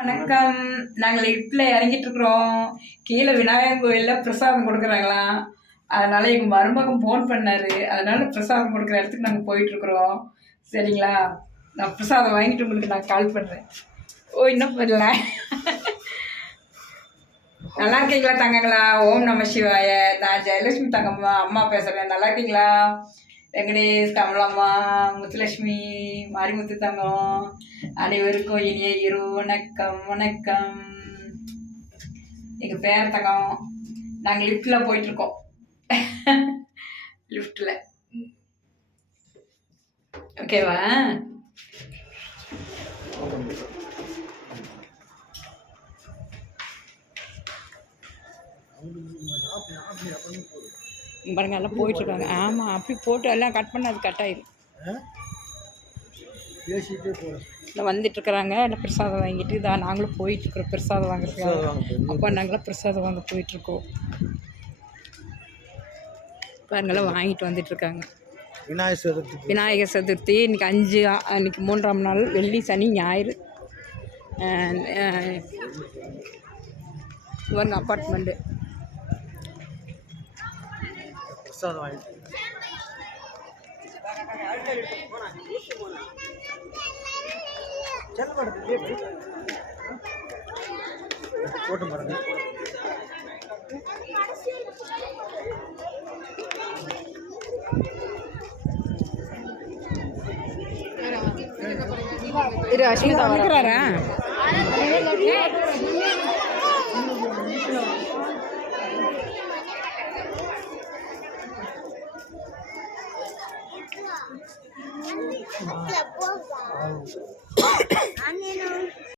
வணக்கம். நாங்கள் லிஃப்ட்ல இறங்கிட்டு இருக்கிறோம். கீழே விநாயகர் கோயிலில் பிரசாதம் கொடுக்குறாங்களாம். அதனால எங்கள் மருமகன் ஃபோன் பண்ணாரு. அதனால பிரசாதம் கொடுக்குற இடத்துக்கு நாங்கள் போயிட்டு இருக்கிறோம். சரிங்களா? நான் பிரசாதம் வாங்கிட்டு உங்களுக்கு நான் கால் பண்ணுறேன். ஓ, இன்னும் பண்ணல. நல்லா இருக்கீங்களா தங்கங்களா? ஓம் நம சிவாய. நான் ஜெயலட்சுமி தங்கம்மா அம்மா பேசுகிறேன். நல்லா இருக்கீங்களா? வெங்கடேஷ், கமலம்மா, முத்துலட்சுமி, மாரிமுத்து தங்கம் அனைவருக்கும் இனிய இரு வணக்கம். வணக்கம். எங்கள் பேர் தங்கம். நாங்கள் லிஃப்டில் போயிட்டுருக்கோம். லிஃப்டில் ஓகேவா? பாருங்க எல்லாம் போயிட்டுருக்காங்க. ஆமாம், அப்படி போட்டு எல்லாம் கட் பண்ண அது கட் ஆயிடும். இல்லை வந்துட்டுருக்குறாங்க. எல்லாம் பிரசாதம் வாங்கிட்டு இதான் நாங்களும் போயிட்டுருக்குறோம் பிரசாதம் வாங்குறதுக்காக. அப்போ நாங்களாம் பிரசாதம் வாங்க போயிட்டுருக்கோம். பாருங்கெல்லாம் வாங்கிட்டு வந்துட்டுருக்காங்க. விநாயகர் சதுர்த்தி இன்றைக்கி இன்றைக்கி 3ஆம் நாள். வெள்ளி, சனி, ஞாயிறு. இவங்க அப்பார்ட்மெண்ட்டு போட்டு பாருங்க. இது அஸ்மிதா வந்துக்கிறாரா?